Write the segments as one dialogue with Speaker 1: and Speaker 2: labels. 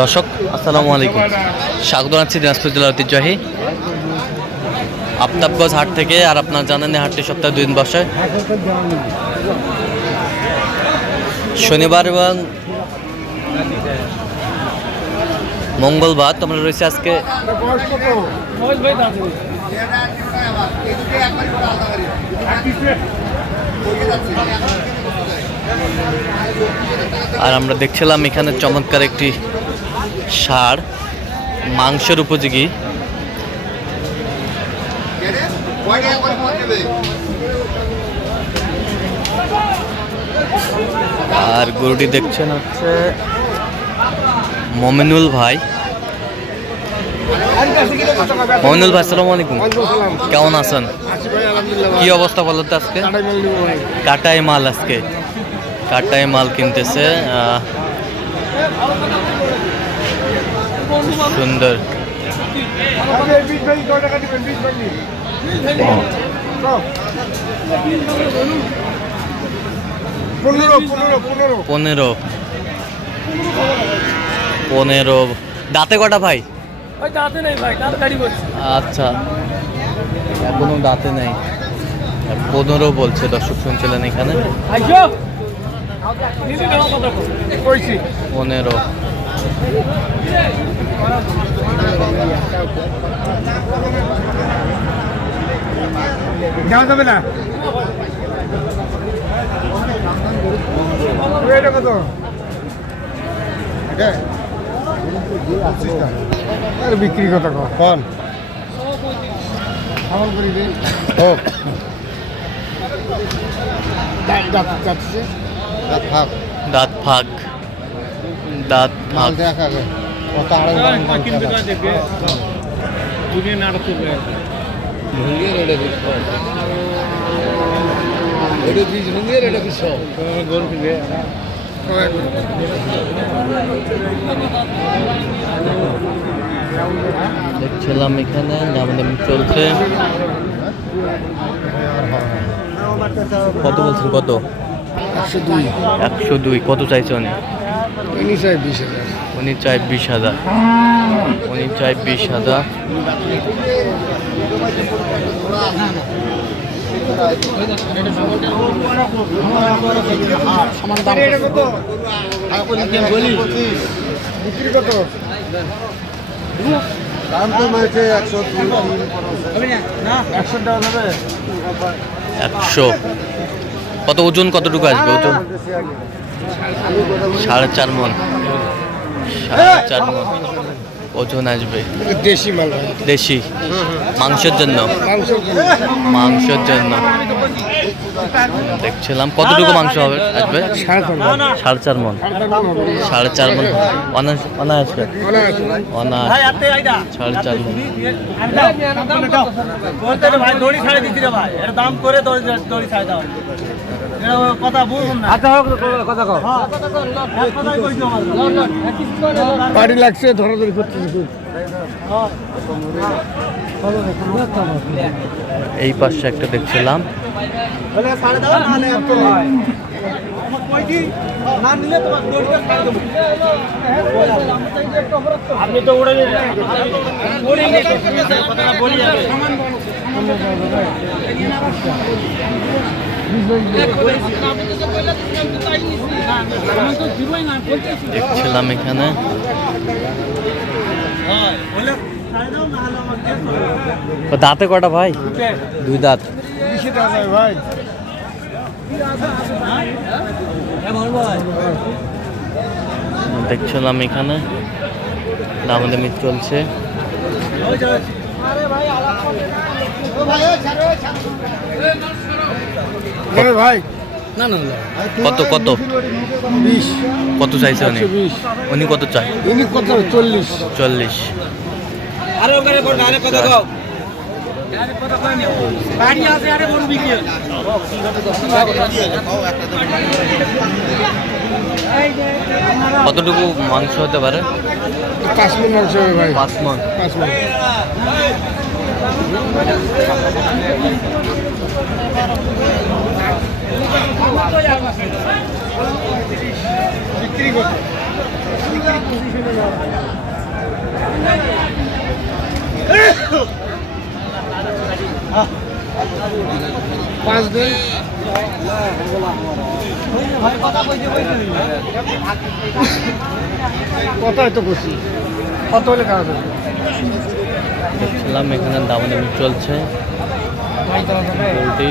Speaker 1: দর্শক, আসসালামু আলাইকুম। স্বাগত জানাচ্ছি দিনাজপুর জেলার ঐতিহ্যবাহী আফতাবগঞ্জ হাট থেকে, আর আপনার জানেন হাটটি সপ্তাহে দুই দিন বসে। শনিবার এবং মঙ্গলবার তোমরা রয়েছে আজকে। আর আমরা দেখছিলাম এখানে চমৎকার একটি সার, মাংসের উপযোগী। আর গরুটি দেখছেন হচ্ছে মমিনুল ভাই। মমিনুল ভাই, আসসালামু আলাইকুম। কেমন আছেন? কি অবস্থা বলো তো আজকে? কাটাই মাল আজকে। কাটাই মাল কিনতেছে। সুন্দর।
Speaker 2: পনেরো পনেরো পনেরো।
Speaker 1: দাঁতে কটা ভাই?
Speaker 3: ওই দাঁতে নেই ভাই তাড়াতাড়ি বলছি।
Speaker 1: আচ্ছা। এখনও দাঁতে নেই। পনেরো বলছে দর্শক শুনছিলেন এখানে? পনেরো।
Speaker 2: যাওয়া যাবে না? এটা কত? বিক্রি কত কন? সামাল করি দিন ও।
Speaker 1: দাঁত ফাঁক। দাঁত ফাঁক।
Speaker 3: গরু কিনবে
Speaker 1: দেখছিলাম এখানে দামাদামি চলছে। কত বলছেন কত?
Speaker 2: একশো দুই।
Speaker 1: একশো দুই কত চাইছে উনি
Speaker 2: চাই বিশ হাজার।
Speaker 1: উনি চাই বিশ হাজার।
Speaker 2: একশো একশো।
Speaker 1: কত ওজন কতটুকু আসবে? ওজন? সাড়ে চার মন। সাড়ে চার মন। ওজন আসবে।
Speaker 2: দেশি মাল
Speaker 1: দেশি। মাংসের জন্য।
Speaker 2: মাংস
Speaker 1: মাংসের জন্য। দেখছিলাম। কতটুকু মাংস হবে? আসবে?
Speaker 2: সাড়ে চার
Speaker 1: সাড়ে চার মন। সাড়ে চার মন। অনায়াস অনায়াসে। সাড়ে চার মন।
Speaker 3: দাম করে আচ্ছা
Speaker 2: বাড়ি লাগছে ধরাধরি করতেছে খুব।
Speaker 1: এই পাশে একটা দেখছিলাম।
Speaker 3: দেব। আপনি তো উড়ে যাবেন।
Speaker 1: দেখছিলাম এখানে। দাঁতে কটা ভাই? দুই দাঁত।
Speaker 2: ভাই
Speaker 1: দেখছিলাম এখানে। দামাদামি চলছে।
Speaker 2: এ ভাই
Speaker 1: কত কত?
Speaker 2: বিশ।
Speaker 1: কত চাইছে উনি?
Speaker 2: বিশ।
Speaker 1: উনি কত চাই
Speaker 2: ইনি কত চল্লিশ।
Speaker 1: চল্লিশ।
Speaker 3: আরে ওখানে আরে কথা কও
Speaker 1: কতটুকু মাংস হতে পারে?
Speaker 2: পাঁচ মিনিট মাংস হবে ভাই।
Speaker 1: পাঁচ মন।
Speaker 2: পাঁচ মিনিট বিক্রি করতে পাঁচ দিন কথাই তো করছি কত হলে কাজ
Speaker 1: দেখছিলাম এখানে দামাদামি চলছে। পোলট্রি।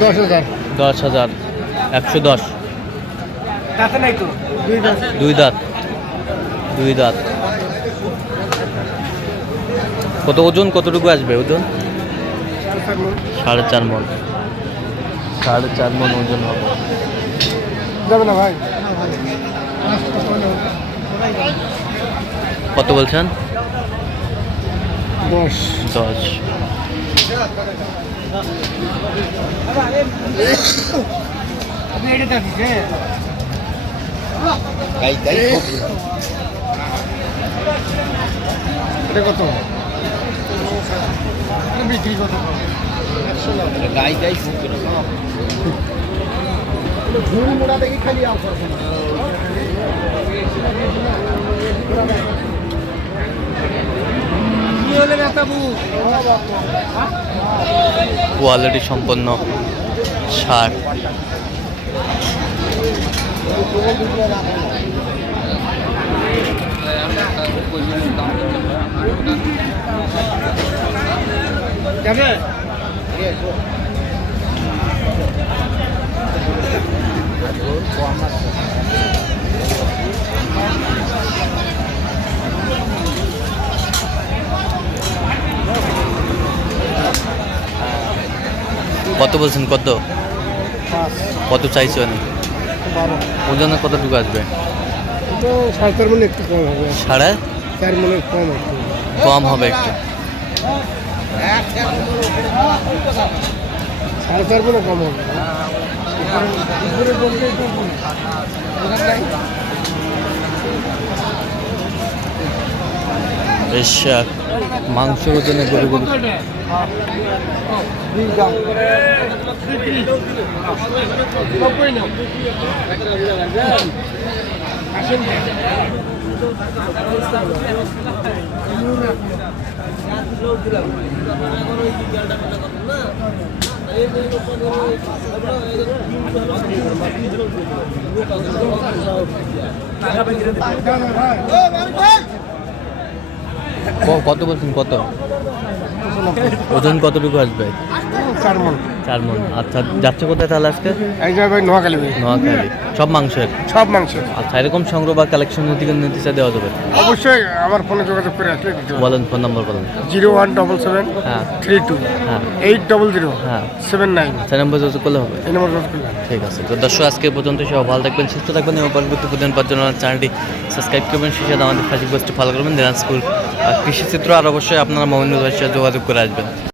Speaker 2: দশ হাজার।
Speaker 1: দশ হাজার। একশো দশ।
Speaker 3: কাছে নাই তো?
Speaker 2: দুই
Speaker 1: দুই দাঁত। দুই দাঁত। কত ওজন কতটুকু আসবে ওজন? সাড়ে চার মন। সাড়ে চার মন ওজন হবে।
Speaker 2: যাবে না ভাই।
Speaker 1: কত বলছেন?
Speaker 2: দশ।
Speaker 1: দশ।
Speaker 3: দেখি
Speaker 2: এটা কত? এটা বিক্রি কত? মোড়া দেখি খালি অফার
Speaker 3: কি হলে বেচাবু
Speaker 1: কোয়ালিটি সম্পন্ন সার।
Speaker 3: যাবে
Speaker 1: কত বলছেন? কত? কত চাইছেন ওজনে কতটুকু আসবে?
Speaker 2: সাড়ে? কম হবে একটু। সাড়ে চার মনে কম হবে।
Speaker 1: বেশ আহ, মাংস ওজনে কত বলছেন? কত? ওজন কতটুকু আসবে?
Speaker 2: চার মন।
Speaker 1: চার মন। আচ্ছা যাচ্ছে কোথায় তাহলে আজকে?
Speaker 2: এই যাবে ভাই। নোয়াখালী।
Speaker 1: নোয়াখালী সব মাংসের?
Speaker 2: সব মাংস
Speaker 1: আচ্ছা এরকম সংগ্রহ বা কালেকশন থেকে নিতে চাই দেওয়া যাবে।
Speaker 2: অবশ্যই আমার ফোনে যোগাযোগ করে আসলে
Speaker 1: বলেন ফোন নম্বর বলেন।
Speaker 2: জিরো ওয়ান ডবল সেভেন
Speaker 1: হ্যাঁ।
Speaker 2: থ্রি টু
Speaker 1: হ্যাঁ।
Speaker 2: এইট ডবল জিরো
Speaker 1: হ্যাঁ।
Speaker 2: Seven nine.
Speaker 1: আচ্ছা নম্বর যোগাযোগ করলে হবে?
Speaker 2: এই নম্বর যোগাযোগ
Speaker 1: ঠিক আছে। তো দর্শক আজকে পর্যন্ত সব ভালো থাকবেন সুস্থ থাকবেন এবং পরবর্তী আমার চ্যানেলটি সাবস্ক্রাইব করবেন। সেই সাথে আমাদের ফেসবুক পেজটি ফলো করবেন দিনাজপুর আর কৃষিক্ষেত্র আর অবশ্যই আপনারা মোহাম্মদ ভাইয়ের সাথে যোগাযোগ করে আসবেন।